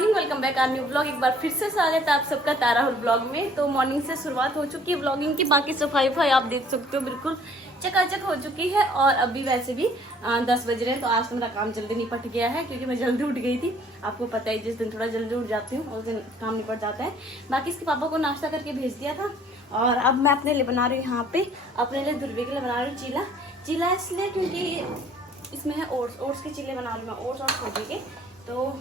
Morning, welcome back our new blog. एक बार फिर से स्वागत है आप सबका ताराहुल ब्लॉग में। तो मॉर्निंग से शुरुआत हो चुकी है ब्लॉगिंग की। बाकी सफाई आप देख सकते हो बिल्कुल चकाचक हो चुकी है। और अभी वैसे भी 10 बज रहे हैं, तो आज तो मेरा काम जल्दी निपट गया है क्योंकि मैं जल्दी उठ गई थी। आपको पता है जिस दिन थोड़ा जल्दी उठ जाती हूँ उस दिन काम निपट जाता है। बाकी इसके पापा को नाश्ता करके भेज दिया था और अब मैं अपने लिए बना रही हूँ यहाँ पे, अपने लिए ध्रुवी के लिए बना रही हूँ चीला इसलिए क्योंकि इसमें है ओट्स के चीले बना रही हूँ मैं, ओट्स और सूजी के। तो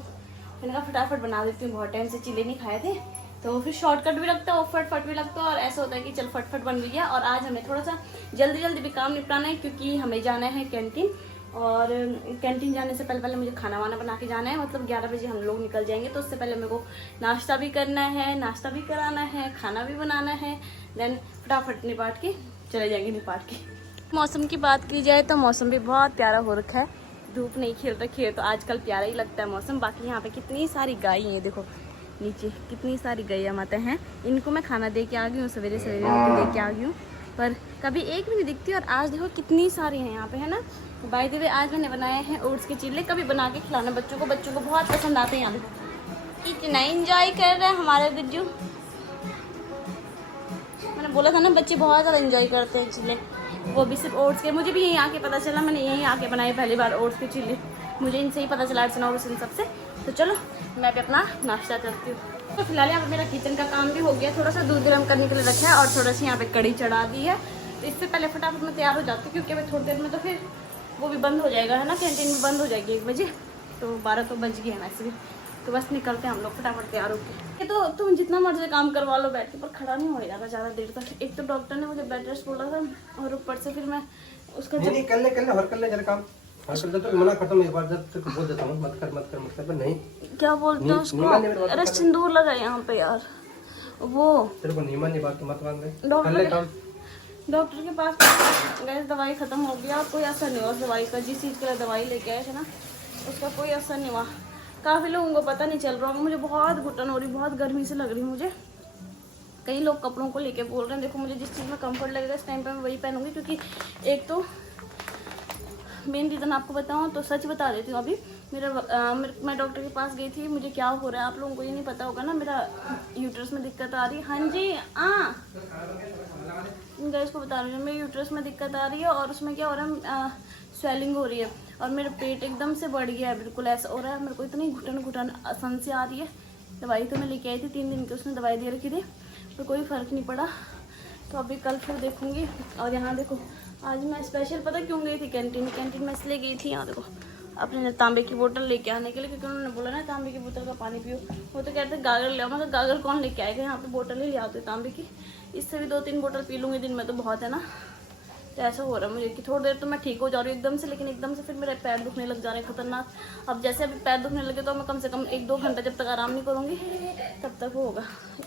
मैंने कहा फटाफट बना देती हूँ, बहुत टाइम से चीले नहीं खाए थे तो फिर शॉर्टकट भी लगता है और फटफट भी लगता है और ऐसा होता है कि चल फटफट बन गया। और आज हमें थोड़ा सा जल्दी भी काम निपटाना है क्योंकि हमें जाना है कैंटीन। और कैंटीन जाने से पहले मुझे खाना वाना बना के जाना है। मतलब 11 बजे हम लोग निकल जाएंगे, तो उससे पहले मेरे को नाश्ता भी करना है, नाश्ता भी कराना है, खाना भी बनाना है। देन फटाफट निपाट के चले जाएंगे निपाट के। मौसम की बात की जाए तो मौसम भी बहुत प्यारा हो रखा है, धूप नहीं खिल रखी है तो आजकल प्यारा ही लगता है मौसम। बाकी यहाँ पे कितनी सारी गाय हैं, देखो नीचे कितनी सारी गैया माता हैं। इनको मैं खाना दे के आ गई हूँ, सवेरे उनको दे के आ गई हूँ, पर कभी एक भी नहीं दिखती। और आज देखो कितनी सारी हैं यहाँ पे, है ना। बाय द वे आज मैंने बनाए हैं ओट्स के चीले। कभी बना के खिलाना बच्चों को बहुत पसंद आते हैं। यहाँ पे इतना इंजॉय कर रहे हैं हमारे गुज्जू। मैंने बोला था ना बच्चे बहुत ज़्यादा इंजॉय करते हैं चीले, वो भी सिर्फ ओट्स के। मुझे भी यहीं आके पता चला, मैंने यहीं आके बनाए पहली बार ओट्स के चीले। मुझे इनसे ही पता चला, अर्चना और इन सबसे। तो चलो मैं भी अपना नाश्ता करती हूँ। तो फिलहाल यहाँ पे मेरा किचन का काम भी हो गया, थोड़ा सा दूध गर्म करने के लिए रखा है और थोड़ा सा यहाँ पे कड़ी चढ़ा दी है। तो इससे पहले फटाफट मैं तैयार हो जाती हूँ क्योंकि अभी थोड़ी देर में तो फिर वो भी बंद हो जाएगा, है ना। कैंटीन भी बंद हो जाएगी 1 बजे, तो 12 तो बज गए हैं वैसे भी। तो बस निकलते हैं हम लोग फटाफट तैयार होकर। तो तुम जितना मर्जी काम करवा लो बैठ के, पर खड़ा नहीं हो जाता ज़्यादा देर तक। एक तो डॉक्टर ने मुझे बेड रेस्ट बोला था और ऊपर से फिर मैं उसका कर ले जरा काम तो मना करता हूं। एक बार जब तक बोल देता हूं मत कर पर नहीं क्या बोलते हैं उसको। अरे सिंदूर लगा यहाँ पे यार, वो तेरे को नीमा नहीं बात मत मान ले। डॉक्टर के पास गए, दवाई खत्म हो गया, कोई असर नहीं हुआ उस दवाई का। जिस चीज़ के लिए दवाई लेके आए थे ना उसका कोई असर नहीं हुआ। काफ़ी लोगों को पता नहीं चल रहा होगा। मुझे बहुत घुटन हो रही, बहुत गर्मी से लग रही मुझे। कई लोग कपड़ों को लेके बोल रहे हैं। देखो मुझे जिस चीज़ में कंफर्ट लगेगा इस टाइम पे मैं वही पहनूंगी क्योंकि एक तो मेन रीज़न आपको बताऊँ तो सच बता देती हूँ। अभी मैं डॉक्टर के पास गई थी। मुझे क्या हो रहा है आप लोगों को ये नहीं पता होगा ना, मेरा यूट्रस में दिक्कत आ रही है। हाँ जी गैस को बता रही हूँ, मेरे यूट्रस में दिक्कत आ रही है और उसमें क्या हो रहा है, स्वेलिंग हो रही है और मेरा पेट एकदम से बढ़ गया है, बिल्कुल ऐसा हो रहा है। मेरे को इतनी घुटन सन से आ रही है। दवाई तो मैं लेके आई थी 3 दिन की, उसने दवाई दे रखी थी पर कोई फ़र्क नहीं पड़ा। तो अभी कल फिर देखूंगी। और यहाँ देखो आज मैं स्पेशल पता क्यों गई थी कैंटीन में इसलिए गई थी। यहाँ देखो अपने तांबे की बोतल लेके आने के लिए, क्योंकि उन्होंने बोला ना तांबे की बोतल का पानी पियो। वो तो कहते गागर ले आओ, मतलब गागर कौन लेके आएगा, यहाँ पे बोतल ही ले आते तांबे की। इससे भी 2-3 बोतल पी लूँगी दिन में तो बहुत है ना। तो ऐसा हो रहा है मुझे कि थोड़ी देर तो मैं ठीक हो जा रही हूँ एकदम से, लेकिन एकदम से फिर मेरे पैर दुखने लग जा रहे हैं खतरनाक। अब जैसे अभी पैर दुखने लगे तो मैं कम से कम 1-2 घंटा जब तक आराम नहीं करूँगी तब तक होगा।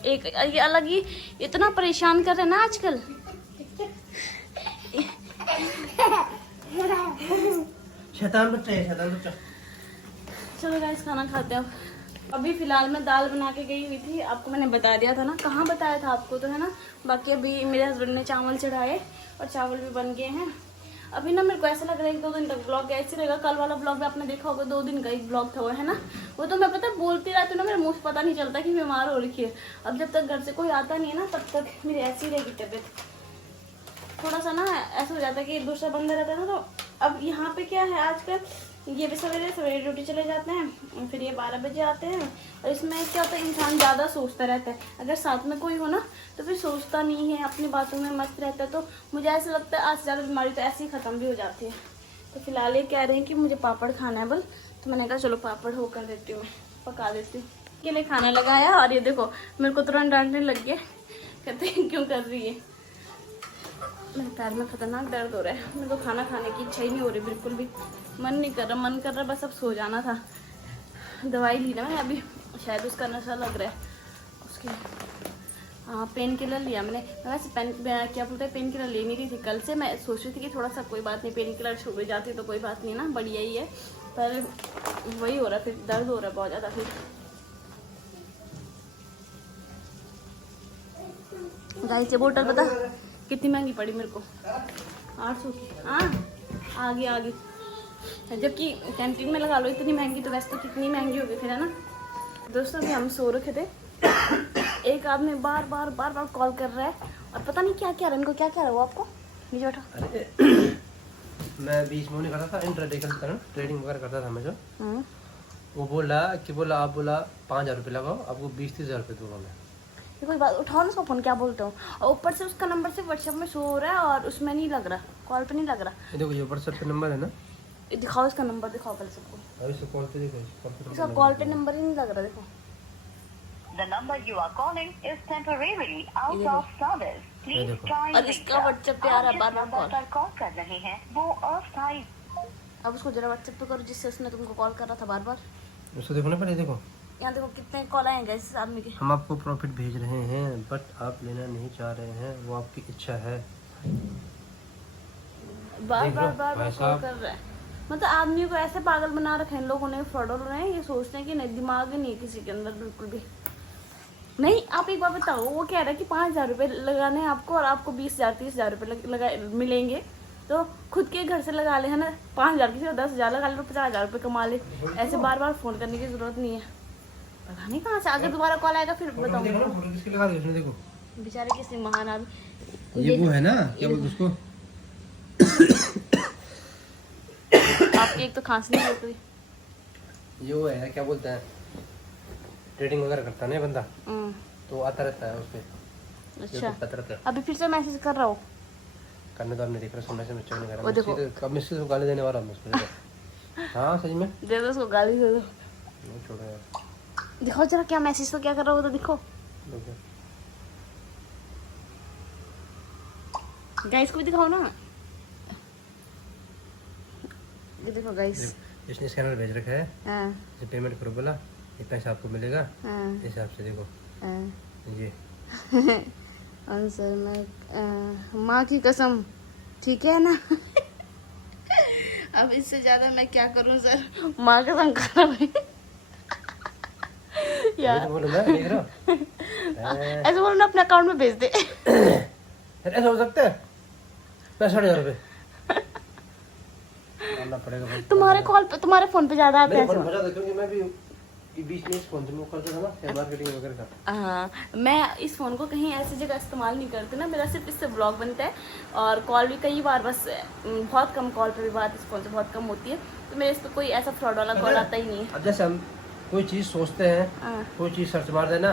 एक ये अलग ही इतना परेशान कर रहे हैं ना आजकल। शैतान बच्चा। चलो गाइस खाना खाते हैं। अभी फिलहाल मैं दाल बना के गई हुई थी, आपको मैंने बता दिया था ना, कहाँ बताया था आपको तो, है ना। बाकी अभी मेरे हस्बैंड ने चावल चढ़ाए और चावल भी बन गए हैं। अभी ना मेरे को ऐसा लग रहा है कि 2 दिन तक ब्लॉग ऐसे रहेगा। कल वाला ब्लॉग भी आपने देखा होगा, 2 दिन का एक ब्लॉग था वो, है ना। वो तो मैं पता बोलती रहती हूँ ना, मेरे मुँह से पता नहीं चलता कि बीमार हो रखी है। अब जब तक घर से कोई आता नहीं है ना तब तक मेरी ऐसी रहेगी तबीयत। थोड़ा सा ना ऐसा हो जाता है कि दूसरा बंदा रहता है ना। तो अब यहाँ पे क्या है आजकल, ये भी सवेरे ड्यूटी चले जाते हैं, फिर ये 12 बजे आते हैं। और इसमें क्या होता है इंसान ज़्यादा सोचता रहता है। अगर साथ में कोई हो ना तो फिर सोचता नहीं है, अपनी बातों में मस्त रहता है। तो मुझे ऐसा लगता है आज से ज़्यादा बीमारी तो ऐसे ही ख़त्म भी हो जाती है। तो फिलहाल ये कह रहे हैं कि मुझे पापड़ खाना है बल, तो मैंने कहा चलो पापड़ हो कर देती हूँ, मैं पका देती हूँ। के लिए खाना लगाया और ये देखो मेरे को तुरंत डांटने लग गया, कहते हैं क्यों कर रही है। मेरे पैर में खतरनाक दर्द हो रहा है। मेरे को खाना खाने की इच्छा ही नहीं हो रही, बिल्कुल भी मन नहीं कर रहा। मन कर रहा बस अब सो जाना था। दवाई ली ना मैंने अभी, शायद उसका नशा लग रहा है उसकी। हाँ पेन किलर लिया मैंने। वैसे क्या बोलते हैं पेन किलर ले नहीं रही थी कल से। मैं सोच रही थी कि थोड़ा सा कोई बात नहीं, पेन किलर छूट जाती तो कोई बात नहीं ना, बढ़िया ही है। पर वही हो रहा है, फिर दर्द हो रहा है बहुत ज़्यादा। फिर गाइस ये बोतल पता कितनी महंगी पड़ी मेरे को, 800 की। हाँ आगे जबकि कैंटीन में लगा लो इतनी महंगी, तो वैसे तो कितनी महंगी होगी फिर, है ना। दोस्तों अभी हम सो रखे थे, एक आदमी बार बार कॉल कर रहा है और पता नहीं क्या क्या रहा है, इनको क्या क्या रहा है वो आपको नीचे बैठा। अरे मैं बीच में नहीं करता था, इंट्राडे करता था, ट्रेडिंग वगैरह करता था मैं जो। वो बोला आप बोला 5,000 रुपये लगाओ, आपको 20-30 हज़ार रुपये दूंगा मैं। ये कोई बात, उठाओ ना उसका फोन, क्या बोलते हो। और ऊपर से उसका नंबर से व्हाट्सएप में शो हो रहा है और उसमें नहीं लग रहा, कॉल पे नहीं लग रहा। ये देखो ये व्हाट्सएप पे नंबर है ना, दिखाओ इसका नंबर, दिखाओ पहले सबको। अभी से कॉल पे देखो, इसका कॉल पे नंबर ही नहीं लग रहा, देखो। The number you are calling is temporarily out of service. Please try और इसका व्हाट्सएप पे आ रहा है बार बार कॉल। पर कॉल कर रहे हैं वो अस्थायी। अब उसको जरा व्हाट्सएप पे करो जिससे उसने तुमको कॉल कर रहा था बार बार। उसको देखो ना पहले, देखो यहाँ देखो कितने कॉल आएंगे इस आदमी के। हम आपको प्रॉफिट भेज रहे हैं बट आप लेना नहीं चाह रहे हैं, वो आपकी इच्छा है। बार देख लो, बार भाई कॉल साहब। कर रहा है। मतलब आदमी को ऐसे पागल बना रखे हैं लोगों ने, फ्रॉड हो रहे हैं। ये सोचते हैं कि नहीं, दिमाग ही नहीं है किसी के अंदर बिल्कुल भी नहीं। आप एक बार बताओ, वो कह रहा है कि 5,000 रुपये लगाने हैं आपको और आपको 20,000-30,000 रुपये लगा मिलेंगे, तो खुद के घर से लगा ले, है ना। 5,000 किसी को 10,000 लगा ले तो 50,000 रुपये कमा ले। ऐसे बार बार फोन करने की जरूरत नहीं है। पता नहीं कहाँ से आगे दोबारा कॉल आएगा फिर बताऊंगा। फोटो किसकी लगा दी उसने, देखो बेचारे किसी महान आदमी। ये वो है ना, क्या बोलते उसको, आपकी एक तो खांसी नहीं होती। ये वो है क्या बोलते हैं, ट्रेडिंग वगैरह करता है ना बंदा, तो आता रहता है उसपे। अच्छा पता रहता है। अभी फिर से मैसेज कर रहा हूँ, करने तो आपने देख रहा, मैसेज में चेक नहीं कर वो देखो। रहा, कब मिस्टर को गाली देने वाला हूँ उसको। हाँ सही में दे दो उसको, गाली दे दो। नहीं छोड़ो यार, दिखाओ जरा क्या मैसेज तो क्या कर रहा हो, तो दिखो रुको। गाइस को भी दिखाओ ना। ये देखो गाइस। इसने स्कैनर भेज रखा है, हाँ ये पेमेंट करो बोला, ये पैसा आपको मिलेगा हाँ इस हिसाब से, देखो हाँ। ये आंसर मैं माँ की कसम, ठीक है ना। अब इससे ज्यादा मैं क्या करूं सर, माँ का कसम कर रहा है। यार बोलो मैं देख रहा हूँ। ऐसे बोलो ना, अपने अकाउंट में भेज दे। ऐसा हो सकता है, 65,000 रुपये डालना पड़ेगा भाई। तुम्हारे कॉल पे, तुम्हारे फोन पे ज्यादा आते मेरे हैं फोन ऐसे। मजा था क्योंकि मैं भी ये बीच में इस फोन से मैं करता था ना शेयर मार्केटिंग वगैरह का। हाँ, मैं इस फ़ोन को कहीं ऐसी जगह इस्तेमाल नहीं करती ना, मेरा सिर्फ इससे ब्लॉग बनता है और कॉल भी कई बार, बस बहुत कम कॉल पे भी बात इस फ़ोन से बहुत कम होती है, तो मेरे इस पर कोई ऐसा फ्रॉड वाला कॉल आता ही नहीं है। अब जैसे हम कोई चीज़ सोचते हैं, हाँ कोई चीज़ सर्च मार देना,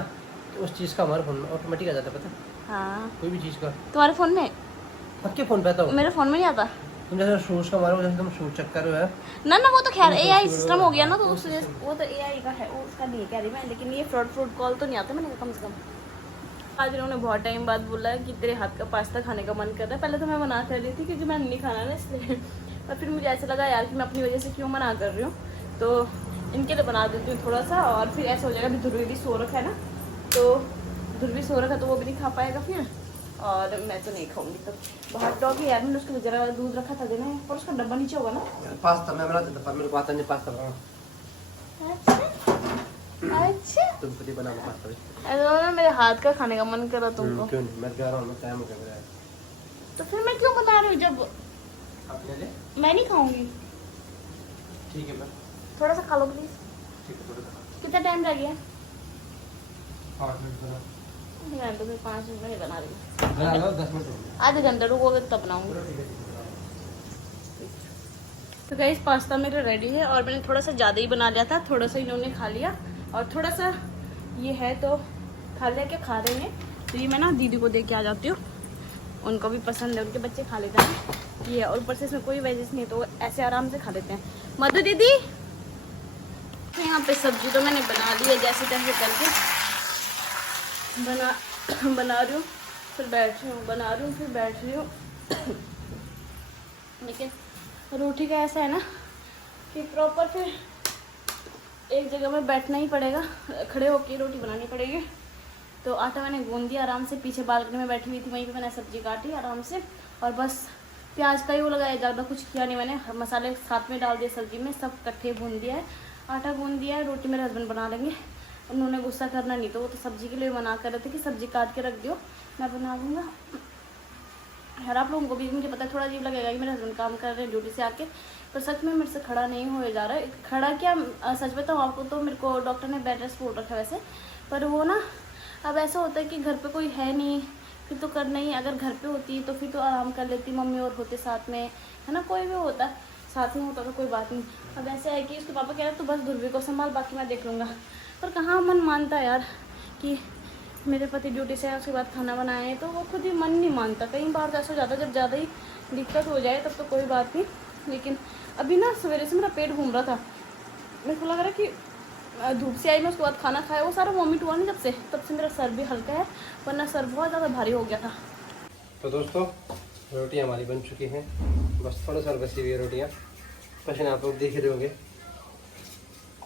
तो उस चीज़ का हमारे फोन में ऑटोमेटिक आ जाता है, पता हाँ। कोई भी चीज़ का। तुम्हारे फ़ोन में? आपके फ़ोन पे आता हो, मेरे फ़ोन में नहीं आता तुम जैसे शूज़ का मारो, जैसे तुम शूज़ चेक कर रहे हो ना। वो तो खैर AI सिस्टम हो गया ना, तो उससे वो तो AI का है, वो उसका नहीं कह रही मैं, लेकिन ये फ्रॉड कॉल तो नहीं आता मैंने कम से कम। आज इन्होंने बहुत टाइम बाद बोला कि तेरे हाथ का पास्ता खाने का मन कर रहा है। पहले तो मैं मना कर रही थी क्योंकि मैंने नहीं खाना ना, इसलिए। और फिर मुझे ऐसा लगा यार कि मैं अपनी वजह से क्यों मना कर रही हूँ, तो इनके लिए बना देती हूँ थोड़ा सा, और फिर ऐसा हो जाएगा। अभी ध्रुव भी सो रखा है ना, तो ध्रुव भी सो रखा है तो वो भी नहीं खा पाएगा फिर, और मैं तो नहीं खाऊंगी। तो बाहर डॉग यार, मैंने उसके जरा दूध रखा था देना है, और उसका डब्बा नीचे होगा ना। पास्ता मैं बना देता, मेरे को आता नहीं पास्ता बनाना। अच्छा तुम खुद ही बना लो पास्ता। ऐसा ना, मेरे हाथ का खाने का मन कर रहा तुमको, क्यों नहीं, मैं कह रहा हूँ, मैं टाइम हो गया है तो फिर मैं क्यों बता रही हूँ जब अपने लिए। मैं नहीं खाऊंगी। ठीक है मैं, थोड़ा सा खा लो प्लीज। ठीक है थोड़ा सा, कितना टाइम लग गया? 5 मिनट बना, मैं तो फिर 5 मिनट में ही बना रही हूँ। बना लो, 10 मिनट हो गए। आधे घंटे रुकोगे तब बनाऊंगी। चलो ठीक है, ठीक है। तो गाइस पास्ता मेरा रेडी है, और मैंने थोड़ा सा ज़्यादा ही बना लिया था, थोड़ा सा इन्होंने खा लिया, और थोड़ा सा ये है तो खा लिया, क्या खा रहे हैं। तो ये मैं ना दीदी को दे के आ जाती हूँ, उनको भी पसंद है, उनके बच्चे खा लेते हैं ये, और ऊपर से इसमें कोई वेजिस नहीं, तो ऐसे आराम से खा लेते हैं। मधु दीदी, तो यहाँ पे सब्जी तो मैंने बना ली है, जैसे तैसे करके बना रही हूँ, फिर बैठ रही हूँ, बना रही हूँ, फिर बैठ रही हूँ। लेकिन रोटी का ऐसा है ना कि प्रॉपर फिर एक जगह में बैठना ही पड़ेगा, खड़े होके रोटी बनानी पड़ेगी। तो आटा मैंने गूंद दिया आराम से, पीछे बालकनी में बैठी हुई थी, वहीं पे मैंने सब्जी काटी आराम से, और बस प्याज का ही वो लगाया, ज़्यादा कुछ किया नहीं मैंने। मसाले साथ में डाल दिए सब्जी में, सब इकट्ठे भून दिया है, आटा गूंद दिया है। रोटी मेरे हस्बैंड बना लेंगे, उन्होंने गुस्सा करना नहीं, तो वो तो सब्जी के लिए मना कर रहे थे कि सब्जी काट के रख दियो, मैं बना लूँगा। यार आप लोगों को भी मुझे पता है थोड़ा अजीब लगेगा कि मेरे हस्बैंड काम कर रहे हैं ड्यूटी से आके, पर सच में मेरे से खड़ा नहीं हो जा रहा है। खड़ा क्या, सच बताऊँ आपको तो मेरे को डॉक्टर ने बेड रेस्ट बोल रखा है वैसे, पर वो ना अब ऐसा होता है कि घर पे कोई है नहीं, फिर तो करना ही। अगर घर पे होती तो फिर तो आराम कर लेती, मम्मी और होते साथ में, है ना, कोई भी होता साथ में होता तो कोई बात नहीं। अब ऐसा है कि उसके पापा कह रहे तो बस ध्रुवी को संभाल, बाकी मैं देख लूँगा। पर कहाँ मन मानता है यार कि मेरे पति ड्यूटी से आए उसके बाद खाना बनाए, तो वो खुद ही मन नहीं मानता। कई बार तो ऐसा हो जाता है जब ज़्यादा ही दिक्कत हो जाए तब तो कोई बात नहीं, लेकिन अभी ना सवेरे से मेरा पेट घूम रहा था, मेरे को लग रहा है कि धूप से आई मैं उसके बाद खाना खाया वो सारा वॉमिट हुआ नहीं तब से मेरा सर भी हल्का है, वरना सर बहुत ज़्यादा भारी हो गया था। तो दोस्तों रोटियां हमारी बन चुकी हैं, बस थोड़ा सा बची हुई है रोटियां। पसीना आप लोग देख ही रहे होंगे,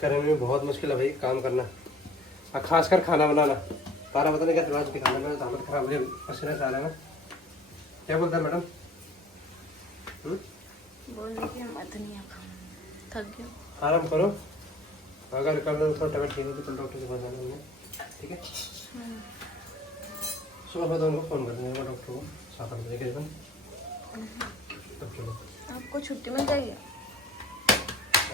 गर्मी में बहुत मुश्किल है भाई काम करना, और खासकर खाना बनाना। तारा पता नहीं क्या दिमाग पे खाना में हालत खराब है, पसीना से आ रहा है ना। क्या बोलता है मैडम? बोल रही कि मत नहीं थक गया, आराम करो, अगर कर लो थोड़ा तबियत ठीक हो तो कल डॉक्टर के पास जाना है, ठीक है? सुबह मैं तो उनको फ़ोन कर दूँगा डॉक्टर को 7 बजे करीबन, तब चलो। आपको छुट्टी मिल जाएगी?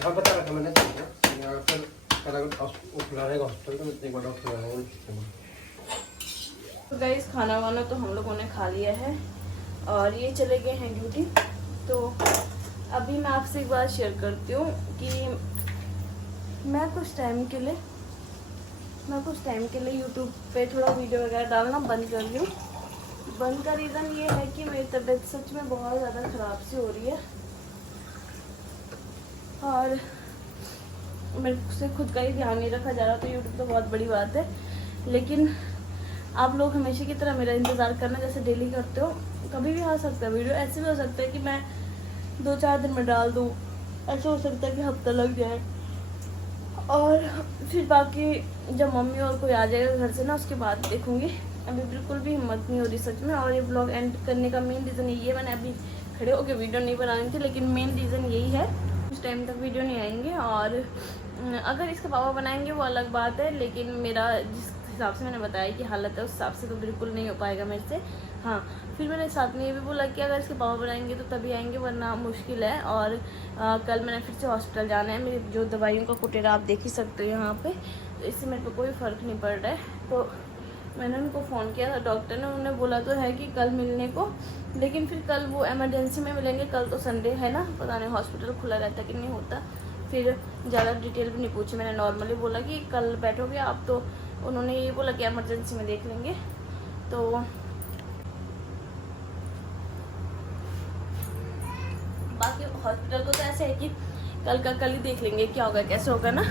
हाँ बता रखा मैंने, फिर कल अगर खुला रहेगा हॉस्पिटल तो एक बार डॉक्टर आएगा। तो गाइस खाना वाना तो हम लोगों ने खा लिया है और ये चले गए हैं ड्यूटी। तो अभी मैं आपसे एक बात शेयर करती हूँ कि मैं कुछ टाइम के लिए यूट्यूब पे थोड़ा वीडियो वगैरह डालना बंद कर रही हूँ। बंद का रीज़न ये है कि मेरी तबीयत सच में बहुत ज़्यादा ख़राब सी हो रही है और मेरे से खुद का ही ध्यान नहीं रखा जा रहा, तो यूट्यूब तो बहुत बड़ी बात है, लेकिन आप लोग हमेशा की तरह मेरा इंतज़ार करना जैसे डेली करते हो। कभी भी आ सकता है वीडियो, ऐसे भी हो सकता है कि मैं 2-4 दिन में डाल दूँ, ऐसा हो सकता है कि हफ्ता लग जाए, और फिर बाकी जब मम्मी और कोई आ जाएगा घर से ना उसके बाद देखूँगी। अभी बिल्कुल भी हिम्मत नहीं हो रही सच में। और ये ब्लॉग एंड करने का मेन रीज़न यही है, मैंने अभी खड़े होकर वीडियो नहीं बनानी थी, लेकिन मेन रीज़न यही है कुछ टाइम तक वीडियो नहीं आएंगे। और अगर इसके पापा बनाएंगे वो अलग बात है, लेकिन मेरा जिस हिसाब से मैंने बताया कि हालत है उस हिसाब से तो बिल्कुल नहीं हो पाएगा मेरे से। हाँ, फिर मैंने साथ में ये भी बोला कि अगर इसके पापा बनाएंगे तो तभी आएंगे, वरना मुश्किल है। और कल मैंने फिर से हॉस्पिटल जाना है, मेरी जो दवाइयों का कुटेरा आप देख ही सकते हो यहाँ पे, तो इससे मेरे को कोई फ़र्क नहीं पड़ रहा है। तो मैंने उनको फ़ोन किया था, डॉक्टर ने उन्होंने बोला तो है कि कल मिलने को, लेकिन फिर कल वो इमरजेंसी में मिलेंगे। कल तो संडे है ना, पता नहीं हॉस्पिटल खुला रहता कि नहीं होता। फिर ज़्यादा डिटेल भी नहीं पूछी, मैंने नॉर्मली बोला कि कल बैठोगे आप, तो उन्होंने ये बोला कि इमरजेंसी में देख लेंगे। तो बाकी हॉस्पिटल को तो ऐसे है कि कल का कल ही देख लेंगे क्या होगा कैसे होगा ना।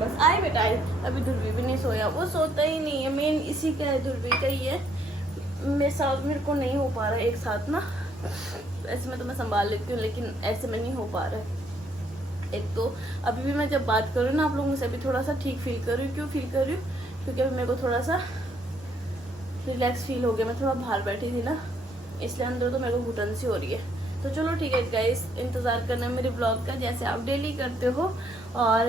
बस आए बेटा आए, अभी ध्रुवी भी नहीं सोया, वो सोता ही नहीं है। मेन इसी का है, ध्रुवी का ही है। मेरे साथ मेरे को नहीं हो पा रहा है एक साथ ना, ऐसे में तो मैं संभाल लेती हूँ, लेकिन ऐसे में नहीं हो पा रहा है। एक तो अभी भी मैं जब बात कर रही हूँ ना आप लोगों से, अभी थोड़ा सा ठीक फील कर रही हूँ। क्यों फील कर रही हूँ? क्योंकि अभी मेरे को थोड़ा सा रिलैक्स फील हो गया। मैं थोड़ा बाहर बैठी थी ना, इसलिए अंदर तो मेरे को घुटन सी हो रही है। तो चलो ठीक है गाइस, इंतज़ार करना मेरे ब्लॉग का जैसे आप डेली करते हो, और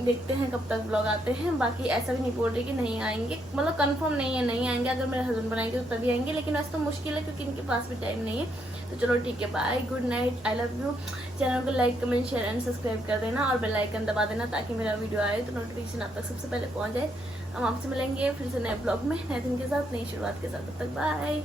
देखते हैं कब तक ब्लॉग आते हैं। बाकी ऐसा भी नहीं बोल रही कि नहीं आएंगे, मतलब कंफर्म नहीं है नहीं आएंगे। अगर मेरे हस्बैंड बनाएंगे तो तभी आएंगे, लेकिन वैसे तो मुश्किल है क्योंकि इनके पास भी टाइम नहीं है। तो चलो ठीक है, bye, good night, I love you. Channel को like comment share and subscribe कर देना और बेल आइकन दबा देना ताकि मेरा वीडियो आए तो नोटिफिकेशन आप तक सबसे पहले पहुँच जाए। हम आपसे मिलेंगे फिर से नए ब्लॉग में नए दिन के साथ, नई शुरुआत के साथ। तब तक बाय।